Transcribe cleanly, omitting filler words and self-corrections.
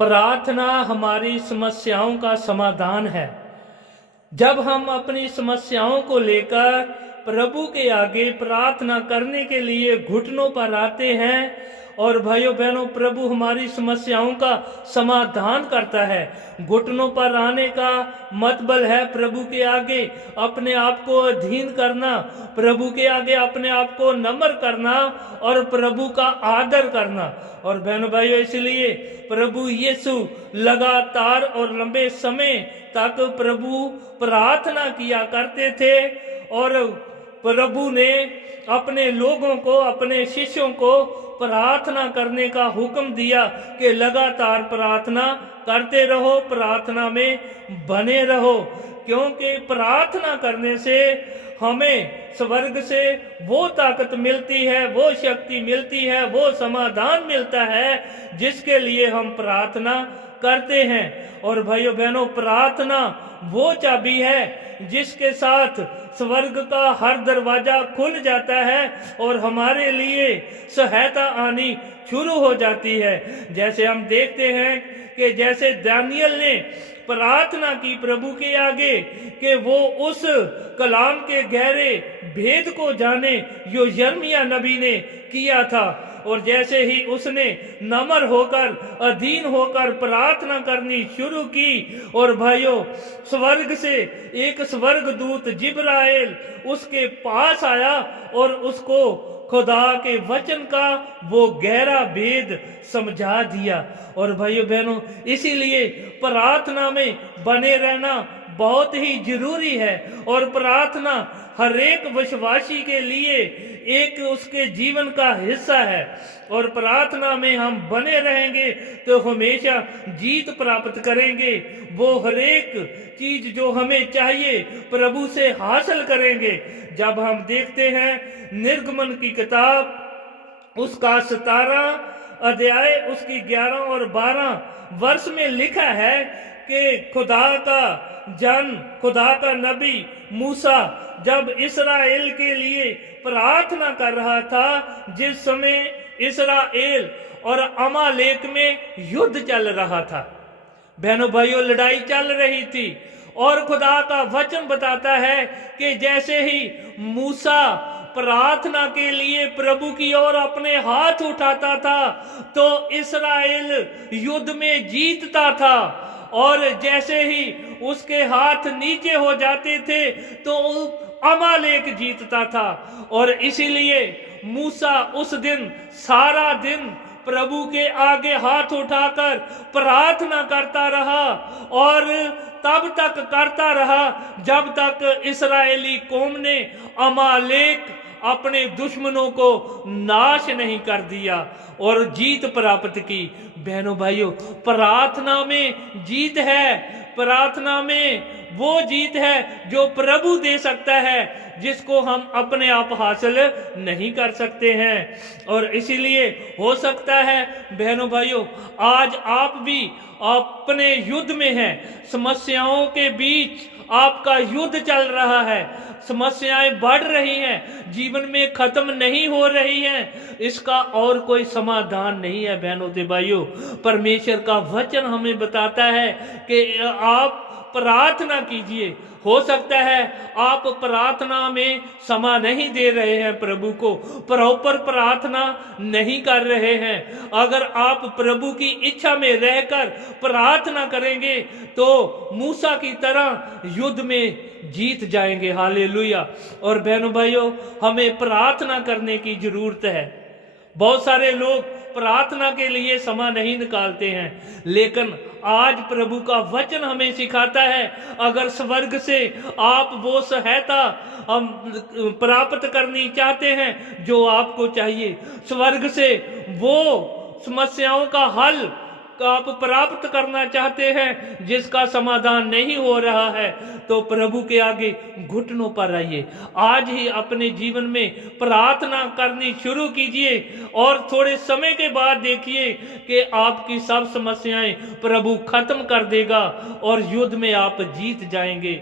प्रार्थना हमारी समस्याओं का समाधान है। जब हम अपनी समस्याओं को लेकर प्रभु के आगे प्रार्थना करने के लिए घुटनों पर आते हैं और भाइयों बहनों, प्रभु हमारी समस्याओं का समाधान करता है। घुटनों पर आने का मतलब है प्रभु के आगे अपने आप को अधीन करना, प्रभु के आगे अपने आप को नम्र करना और प्रभु का आदर करना। और बहनों भाइयों, इसलिए प्रभु यीशु लगातार और लंबे समय तक प्रभु प्रार्थना किया करते थे और प्रभु ने अपने लोगों को, अपने शिष्यों को प्रार्थना करने का हुक्म दिया कि लगातार प्रार्थना करते रहो, प्रार्थना में बने रहो, क्योंकि प्रार्थना करने से हमें स्वर्ग से वो ताकत मिलती है, वो शक्ति मिलती है, वो समाधान मिलता है जिसके लिए हम प्रार्थना करते हैं। और भाइयों बहनों, प्रार्थना वो चाबी है जिसके साथ स्वर्ग का हर दरवाजा खुल जाता है और हमारे लिए सहायता आनी शुरू हो जाती है। जैसे हम देखते हैं कि जैसे दानियल ने प्रार्थना की प्रभु के आगे कि वो उस कलाम के गहरे भेद को जाने जो यिर्मयाह नबी ने किया था, और जैसे ही उसने नम्र होकर, अधीन होकर प्रार्थना करनी शुरू की और भाइयों, स्वर्ग से एक स्वर्गदूत जिब्राइल उसके पास आया और उसको खुदा के वचन का वो गहरा भेद समझा दिया। और भाइयों बहनों, इसीलिए प्रार्थना में बने रहना बहुत ही जरूरी है और प्रार्थना हर एक विश्वासी के लिए एक उसके जीवन का हिस्सा है। और प्रार्थना में हम बने रहेंगे तो हमेशा जीत प्राप्त करेंगे। वो हर एक चीज जो हमें चाहिए प्रभु से हासिल करेंगे। जब हम देखते हैं निर्गमन की किताब उसका 17 अध्याय उसकी 11 और 12 वर्ष में लिखा है कि खुदा का जन, खुदा का नबी मूसा जब इस्राएल के लिए प्रार्थना कर रहा था, जिस समय इस्राएल और अमालेक में युद्ध चल रहा था, बहनों भाइयों, लड़ाई चल रही थी। और खुदा का वचन बताता है कि जैसे ही मूसा प्रार्थना के लिए प्रभु की ओर अपने हाथ उठाता था तो इस्राएल युद्ध में जीतता था, और जैसे ही उसके हाथ नीचे हो जाते थे तो अमालेक जीतता था। और इसीलिए मूसा उस दिन सारा दिन प्रभु के आगे हाथ उठाकर प्रार्थना करता रहा और तब तक करता रहा जब तक इस्राएली कौम ने अमालेक अपने दुश्मनों को नाश नहीं कर दिया और जीत प्राप्त की। बहनों भाइयों, प्रार्थना में जीत है। प्रार्थना में वो जीत है जो प्रभु दे सकता है, जिसको हम अपने आप हासिल नहीं कर सकते हैं। और इसीलिए हो सकता है बहनों भाइयों, आज आप भी अपने युद्ध में हैं, समस्याओं के बीच आपका युद्ध चल रहा है, समस्याएं बढ़ रही हैं, जीवन में खत्म नहीं हो रही हैं, इसका और कोई समाधान नहीं है। बहनों से भाइयों, परमेश्वर का वचन हमें बताता है कि आप प्रार्थना कीजिए। हो सकता है आप प्रार्थना में समय नहीं दे रहे हैं, प्रभु को प्रॉपर प्रार्थना नहीं कर रहे हैं। अगर आप प्रभु की इच्छा में रहकर प्रार्थना करेंगे तो मूसा की तरह युद्ध में जीत जाएंगे। हालेलुया। और बहनों भाइयों, हमें प्रार्थना करने की जरूरत है। बहुत सारे लोग प्रार्थना के लिए समय नहीं निकालते हैं, लेकिन आज प्रभु का वचन हमें सिखाता है, अगर स्वर्ग से आप वो सहायता प्राप्त करनी चाहते हैं जो आपको चाहिए, स्वर्ग से वो समस्याओं का हल आप प्राप्त करना चाहते हैं जिसका समाधान नहीं हो रहा है, तो प्रभु के आगे घुटनों पर आइए। आज ही अपने जीवन में प्रार्थना करनी शुरू कीजिए और थोड़े समय के बाद देखिए कि आपकी सब समस्याएं प्रभु खत्म कर देगा और युद्ध में आप जीत जाएंगे।